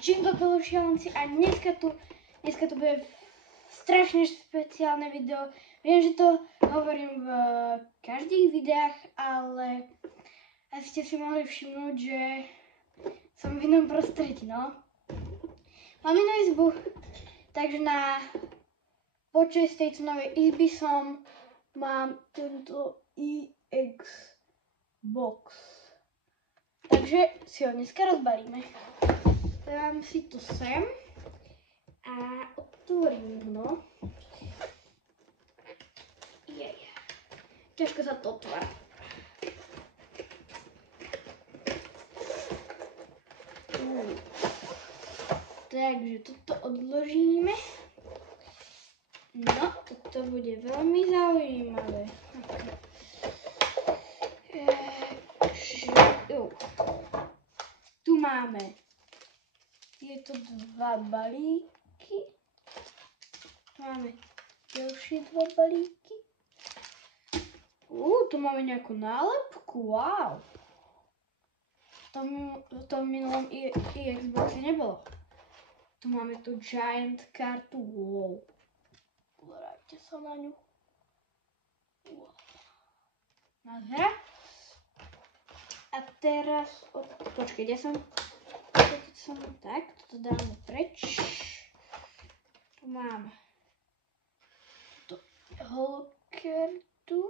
Jingle Bellu šialenci a dneska tu bude strašne špeciálne video. Viem, že to hovorím v každých videách, ale asi ste si mohli všimnúť, že som v inom prostredí, no. Mám inú izbu, takže na počesť tejto novej izby mám tento Xbox. Takže si ho dneska rozbalíme. Dám si to sem a otvorím ho. Jej. Ťažko sa to otvára. Takže toto odložíme. No, toto bude veľmi zaujímavé. Tu máme tieto dva balíky. Máme ďalšie dva balíky. Tu máme nejakú nálepku, wow. To v minulom Xboxe nebolo. Tu máme tu Giant kartu, wow. Pozerajte sa na ňu. Wow. Nádhera. A teraz, počkej, kde som? Tak, toto dáme preč. Tu máme túto holokartu.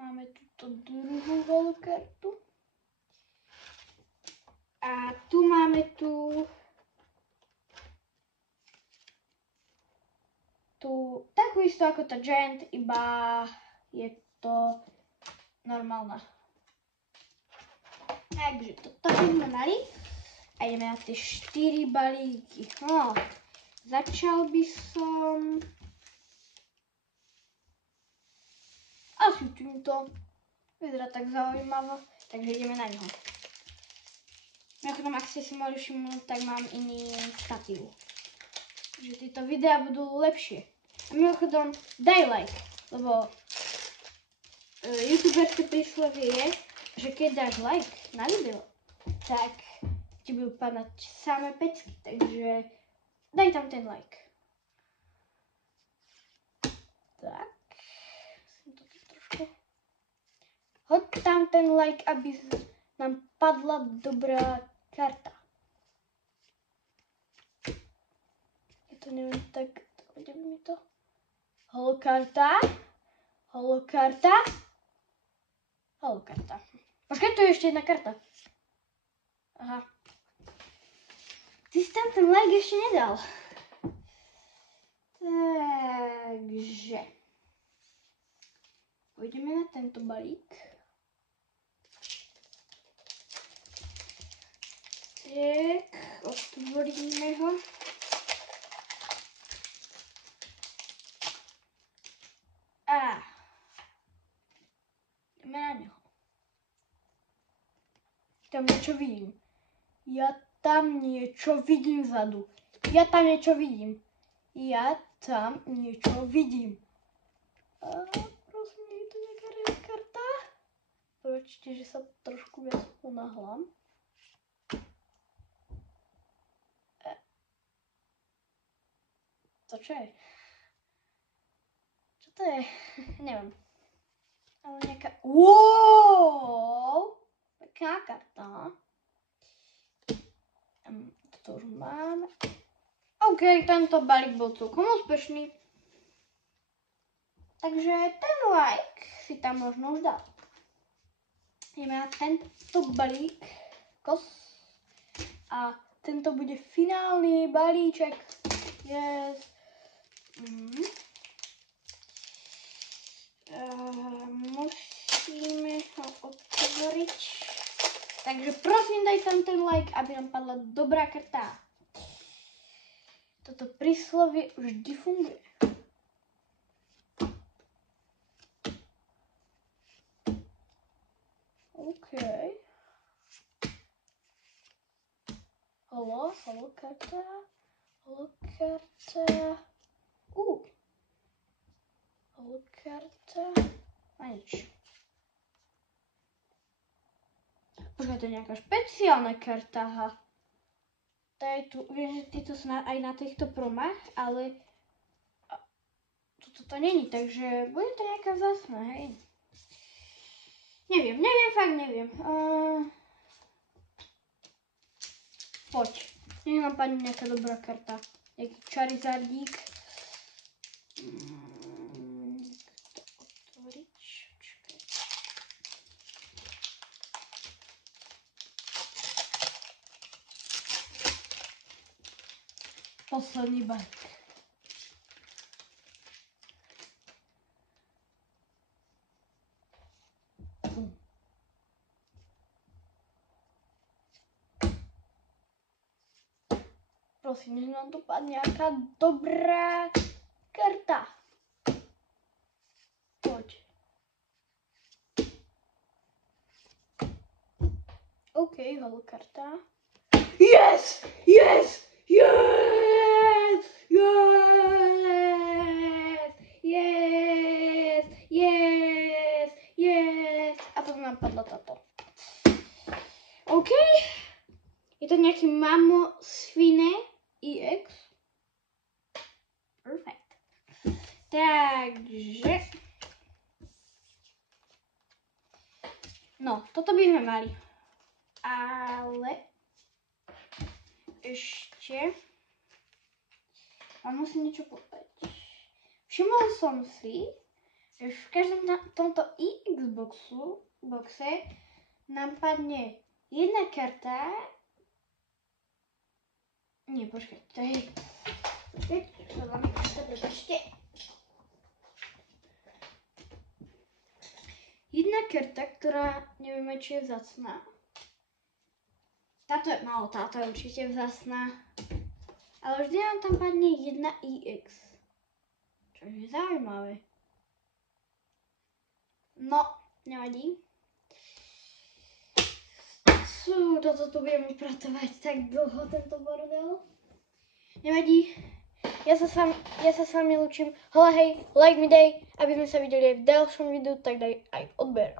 Máme túto druhú holokartu. A tu máme tú takú istú ako tá Giant, iba je to normálna. Takže toto sme mali a ideme na tie 4 balíky. No, začal by som asi týmto. Vyzerá tak zaujímavo, takže ideme na ňo. Mimochodom, ak ste si mohli všimnúť, tak mám iný statív. Takže tieto videá budú lepšie. A mimochodom, daj like, lebo youtuberské príslovie je, že keď dáš like na video, tak ti budú padať samé pecky, takže daj tam ten like. Tak, som to tu trošku. Hoď tam ten like, aby nám padla dobrá karta. Ja to neviem, tak ide mi to. Holokarta. Holokarta. Holokarta. Počkaj, tu je ešte jedna karta. Aha. Ty si tam ten like ešte nedal. Takže. Pôjdeme na tento balík. Tak, otvoríme ho. A ideme na ňo. Tam niečo vidím. Ja tam niečo vidím vzadu. Ja tam niečo vidím. A prosím, je to nejaká karta? Počkajte, že sa trošku viac ponáhľam. To čo je? Čo to je? Neviem. Ale nejaká... Wow! Pekná karta. Toto už máme. OK, tento balík bol celkom úspešný. Takže ten like si tam možno už dal. Ideme na tento balík. A tento bude finálny balíček. Yes. Musíme ho otvoriť. Takže prosím, daj tam ten like, aby nám padla dobrá karta. Toto príslovie vždy funguje. OK. Holokarta. Holokarta. Holokarta. A nič. Možno to je nejaká špeciálna karta, aha. To je tu, viem, že tieto sú aj na týchto promách, ale toto není, takže bude to nejaká vzácna, hej. Neviem, fakt neviem. Poď, nech nám padne nejaká dobrá karta. Nejaký Charizardík. Posledný balík. Prosím, nech nám dopadne nejaká dobrá karta. Poď. OK, holo karta. Yes! Yes! Yes! Yes! Yes! Yes! Yes! A potom nám padla táto. OK. Je to nejaký Mamo Svine EX. Perfect. Takže... No, toto by sme mali. Ale... Ešte... Vám musím niečo povedať. Všimol som si, že v každom tomto EX boxe nám padne jedna karta. Nie, počkaj, to je... Počkaj, jedna karta, ktorá nevieme, či je vzácna. Táto je určite vzácna. Ale vždy nám tam padne jedna EX. Čo je zaujímavé. No, nevadí. Toto tu budem upratovať tak dlho, tento bordel. Nevadí. Ja sa s vami lúčim. Hola hej, like mi dej, aby sme sa videli aj v ďalšom videu, tak daj aj odber.